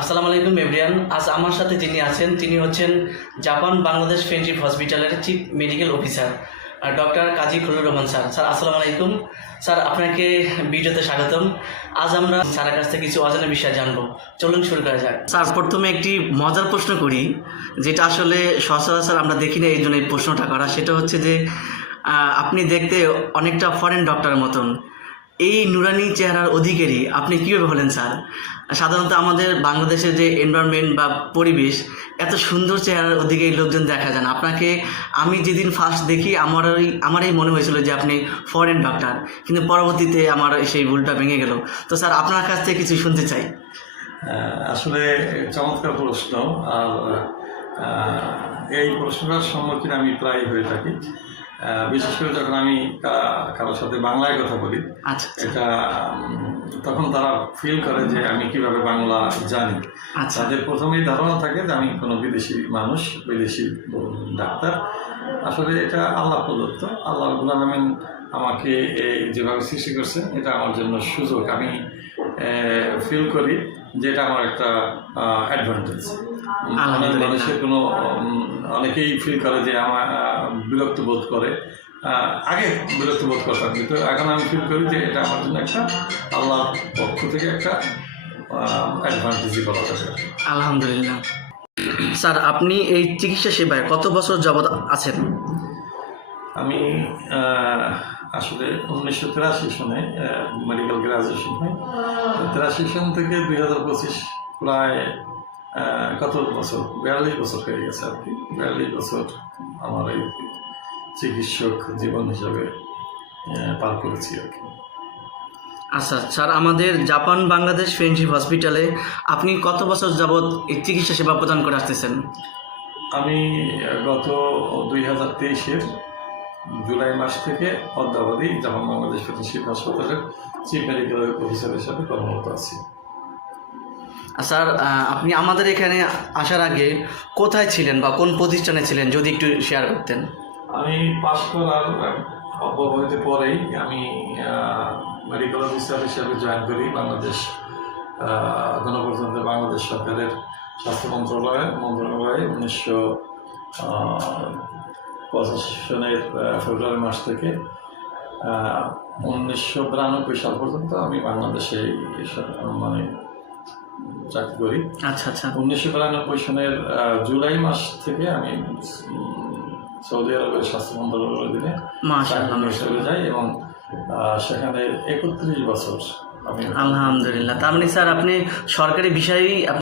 আসসালামু আলাইকুম এভরিয়ান আজ আমার সাথে যিনি আছেন, তিনি হচ্ছেন জাপান বাংলাদেশ ফ্রেন্ডশিপ হসপিটালের chief medical officer doctor Kazi Khulur Rahman sir. Sir, আসসালামু আলাইকুম। স্যার, আপনাকে ভিডিওতে স্বাগতম। আজ আমরা স্যারের কাছ থেকে কিছু অজানা বিষয় জানব। চলুন শুরু করা যাক। স্যার, প্রথমে একটি মজার প্রশ্ন করি, যেটা আসলে সচরাচর আমরা দেখি না, এই জন্য এই প্রশ্নটা করা। সেটা হচ্ছে যে আপনি দেখতে অনেকটা ফরেন ডক্টরের মতন। এই নুরানি চেহারার অধিকারী আপনি কীভাবে হলেন, স্যার? সাধারণত আমাদের বাংলাদেশের যে এনভায়রনমেন্ট বা পরিবেশ, এত সুন্দর চেহারার অধিকারী লোকজন দেখা যান আপনাকে আমি যেদিন ফার্স্ট দেখি, আমারই আমারই মনে হয়েছিল যে আপনি ফরেন ডক্টর কিন্তু পরবর্তীতে আমার সেই ভুলটা ভেঙে গেল। তো স্যার, আপনার কাছ থেকে কিছু শুনতে চাই। আসলে চমৎকার প্রশ্ন, আর এই প্রশ্নটার সম্মুখীন আমি প্রায় হয়ে থাকি। বিশেষ করে যখন আমি কারোর সাথে বাংলায় কথা বলি আচ্ছা এটা তখন তারা ফিল করে যে আমি কীভাবে বাংলা জানি। আচ্ছা। তাদের প্রথমেই ধারণা থাকে যে আমি কোনো বিদেশি মানুষ বিদেশি ডাক্তার। আসলে এটা আল্লাহ প্রদত্ত। আল্লাহ রবুল আলমিন আমাকে এই যেভাবে সৃষ্টি করছে এটা আমার জন্য সুযোগ। আমি ফিল করি যে এটা আমার একটা অ্যাডভান্টেজ মানুষের কোনো অনেকেই ফিল করে যে আমার বিরক্ত বোধ করে। আগে বিরক্ত বোধ করতাম কিন্তু এখন আমি ফিল করি যে এটা আমার জন্য একটা আল্লাহর পক্ষ থেকে একটা অ্যাডভান্টেজই বলা যাবে আলহামদুলিল্লাহ। স্যার আপনি এই চিকিৎসা সেবায় কত বছর যাবৎ আছেন? আমি আসলে উনিশশো তিরাশি সনে মেডিকেল গ্রাজুয়েশন হয়। তিরাশি সন থেকে দুই হাজার পঁচিশ প্রায় কত বছর? বিয়াল্লিশ বছর হয়ে গেছে আর কি। বিয়াল্লিশ বছর আমার এই চিকিৎসক জীবন হিসাবে পার করেছি আর কি। আচ্ছা স্যার আমাদের জাপান বাংলাদেশ ফ্রেন্ডশিপ হসপিটালে আপনি কত বছর যাবৎ এই চিকিৎসা সেবা প্রদান করে আসতেছেন? আমি গত দুই হাজার তেইশের জুলাই মাস থেকে অদ্যাবধি জাপান বাংলাদেশ ফ্রেন্ডশিপ হাসপাতালের চিফ মেডিকেল অফিসার হিসাবে কর্মরত আছি। স্যার আপনি আমাদের এখানে আসার আগে কোথায় ছিলেন বা কোন প্রতিষ্ঠানে ছিলেন? যদি একটু শেয়ার করতেন। আমি পাস করার অব্যবহিত পরেই আমি মেডিকেল অফিসার হিসেবে জয়েন করি বাংলাদেশ আহ, গণপ্রজাতন্ত্রী বাংলাদেশ সরকারের স্বাস্থ্য মন্ত্রণালয়ে মন্ত্রণালয়ে উনিশশো পঁচাশি সনের ফেব্রুয়ারি মাস থেকে উনিশশো বিরানব্বই সাল পর্যন্ত আমি বাংলাদেশে মানে চাকরি করি। আচ্ছা আচ্ছা। উনিশশো বিরানব্বই সনের জুলাই মাস থেকে আমি সৌদি আরবের স্বাস্থ্য মন্ত্রণালয়ের দিনে হিসেবে যাই এবং সেখানে একত্রিশ বছর আমি আলহামদুলিল্লাহ। তার মানে স্যার আপনি সরকারি বিষয়েই